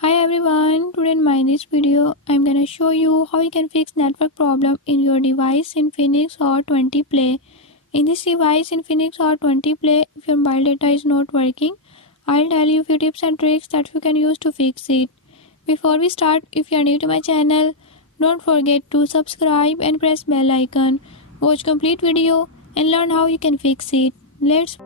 Hi everyone, today in this video I'm gonna show you how you can fix network problem in your device Infinix Hot 20 Play. In this device Infinix Hot 20 Play, if your mobile data is not working, I'll tell you few tips and tricks that you can use to fix it. Before we start, if you are new to my channel, don't forget to subscribe and press bell icon. Watch complete video and learn how you can fix it. Let's